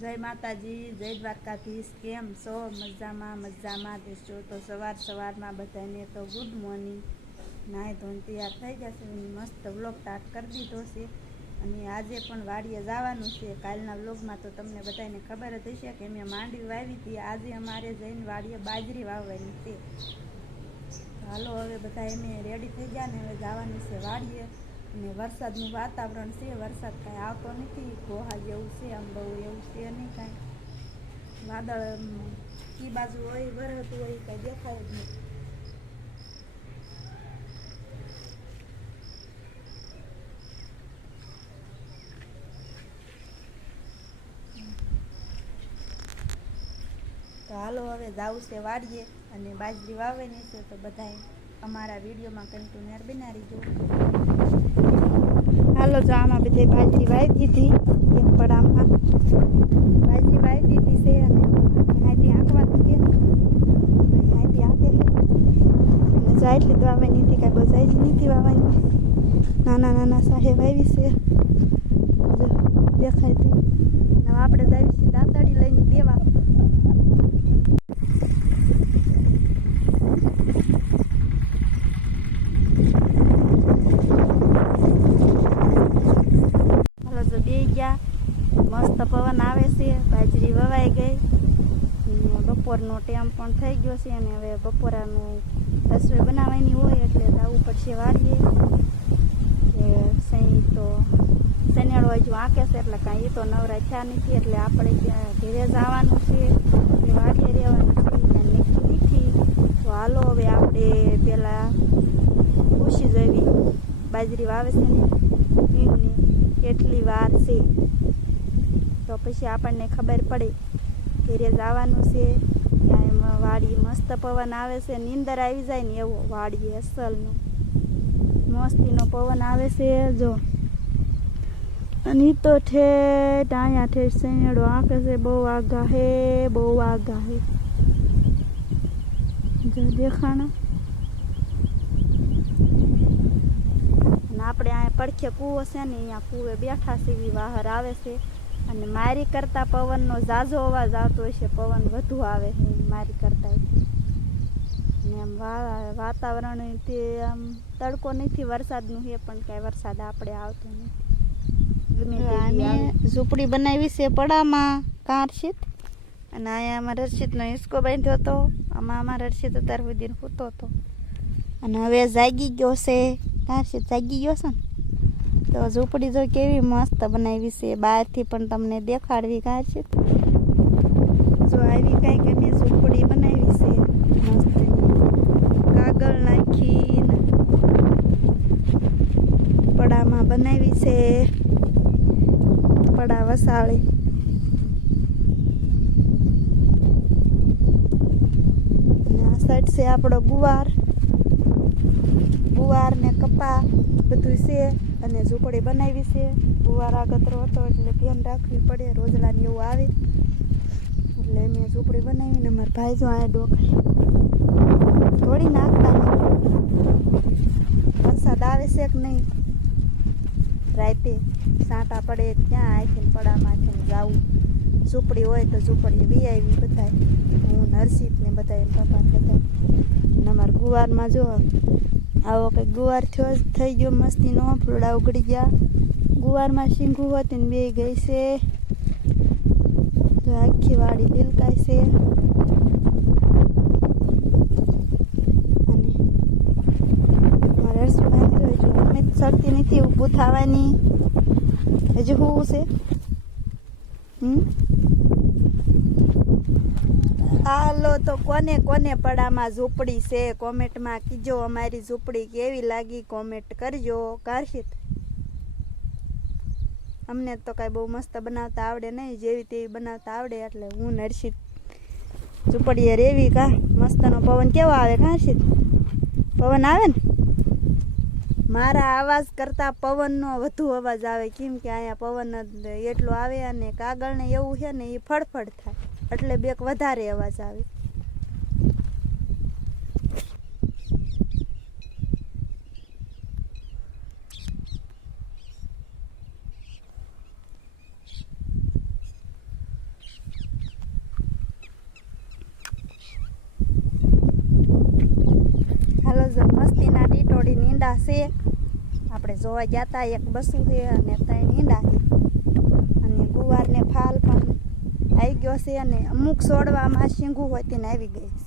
જય માતાજી, જય દ્વારકાધીશ। કેમ છો? મજામાં દેશો। તો સવારમાં બધાને તો ગુડ મોર્નિંગ। નાહી ધોઈને તૈયાર થઈ જશે, મસ્ત વ્લોગ સ્ટાર્ટ કરી દીધો છે। અને આજે પણ વાડીએ જવાનું છે। કાલના વ્લોગમાં તો તમને બધાને ખબર જ હશે કે મેં માંડવી વાવી હતી। આજે અમારે જઈને વાડીએ બાજરી વાવવાની છે। હાલો હવે બધા એમે રેડી થઈ ગયા ને હવે જવાનું છે વાડીએ। અને વરસાદનું વાતાવરણ છે, વરસાદ કાંઈ આવતો નથી, ગોહા જેવું છે, આમ બહુ એવું છે નહીં કાંઈ। વાદળ કી બાજુ હોય વરહતું હોય કાંઈ દેખાય જ નહીં। તો હાલો હવે જાવું છે વાડીએ અને બાજરી વાવવાની છે। તો બધાએ અમારા વિડીયોમાં કન્ટિન્યુ બના રહીજો। હાલો જો આમાં બધે બાજરી વાવી દીધી, એક પડામાં બાજરી વાવી દીધી છે। અને હાથી આંકવાની છે, હાથી આંકે છે અને જાય એટલી તો વાવવાની નથી, કાંઈ બજાઈ જ નથી વાવવાની। નાના નાના સાહે વાવી છે, દેખાય તો આપણે જાવી છીએ દાંતડી લઈને દેવા। મસ્ત પવન આવે છે, બાજરી વવાઈ ગઈ, બપોરનો ટાઈમ પણ થઈ ગયો છે અને હવે બપોરાનું રસોઈ બનાવવાની હોય એટલે જવું પડશે વાડીએ। કે સહી તો શનિયાળો હજુ આંકે છે એટલે કાંઈ એ તો નવરા થયા નથી, એટલે આપણે ત્યાં ઘરે જવાનું છે, વાડીએ રહેવાનું છે, ત્યાં મીઠી। તો હાલો હવે આપણે પહેલાં પૂછી જોઈવી બાજરી વાવે છે ને એમને કેટલી વાર છે, તો પછી આપણને ખબર પડે। ઘરે જવાનું છે ત્યાં એમાં વાડી મસ્ત પવન આવે છે, નીંદર આવી જાય ને એવો વાડી અસલનો મસ્તીનો પવન આવે છે જો। અને તો ઠેઠ અહીંયા ઠેઠ શેણેડો આંકે છે, બહુ આઘા હે, બહુ આઘા હે જો દેખાણા। અને આપણે અહીંયા પડખે કૂવો છે ને, અહીંયા કૂવે બેઠા છે, એવી બહાર આવે છે। અને મારી કરતાં પવનનો ઝાઝો અવાજ આવતો હશે, પવન વધુ આવે છે મારી કરતાં। અને આમ વાતાવરણ તે આમ તડકો નથી, વરસાદનું છે પણ કાંઈ વરસાદ આપણે આવતો નથી। અમે ઝૂંપડી બનાવી છે પડામાં કારશીત, અને અહીંયા અમારે રશીદનો હિંચકો બાંધ્યો હતો, આમાં અમારા રશીદ અત્યાર સુધી સૂતો હતો અને હવે જાગી ગયો છે। કારશીત જાગી ગયો છે ને, તો ઝૂંપડી જો કેવી મસ્ત બનાવી છે, બહારથી પણ તમને દેખાડવી। કારશીત જો આવી કાંઈક અમે ઝૂંપડી બનાવી છે મસ્ત, કાગળ નાખીને પડામાં બનાવી છે, પડા વસાળી। અને આ સાઈડ છે આપણો ગુવાર ને કપા બધું છે, અને ઝૂંપડી બનાવી છે। ગુવાર આગતરો હતો એટલે ધ્યાન રાખવી પડે, રોજલાને એવું આવે એટલે મેં ઝૂંપડી બનાવીને અમારા ભાઈ જો આ ડોકાય થોડી નાખતા નથી। વરસાદ આવે છે કે નહીં, રાતે સાંટા પડે ત્યાં આખીને પડામાંથી જાવું, ઝૂંપડી હોય તો ઝૂંપડી વી આવી બધા, હું નરસિંહ ને બધા એમ પપ્પા બધા। અને અમારા ગુવારમાં જો આવો કંઈક ગુવાર થઈ ગયો મસ્તીનો, ફૂલડા ઉગડી ગયા, ગુવારમાં શીંગું હોતી ને બે ગઈ છે, તો આખી વાડી લીલકાય છે। અને મારા રસોઈ હજુ અમે શક્તિ નથી ઊભું થવાની, હજુ શું છે। હાલો તો કોને કોને પડામાં ઝૂંપડી છે કોમેન્ટમાં કીજો, અમારી ઝૂંપડી કેવી લાગી કોમેન્ટ કરજો। કારશીત અમને તો કાંઈ બહુ મસ્ત બનાવતા આવડે નહીં, જેવી તેવી બનાવતા આવડે, એટલે હું નરસિંહ ઝૂંપડીએ રેવી। કા મસ્તનો પવન કેવો આવે કારશીત, પવન આવે ને મારા અવાજ કરતાં પવનનો વધુ અવાજ આવે, કેમ કે અહીંયા પવન એટલો આવે અને કાગળને એવું છે ને એ ફડફડ થાય એટલે બેક વધારે અવાજ આવે। થોડી નીંડા છે આપણે જોવા ગયા હતા એક બસું છે અને 3 નીંડા છે અને ગુવારને ફાલ પણ આવી ગયો છે અને અમુક છોડવામાં શીંગું હોય તેને આવી ગઈ છે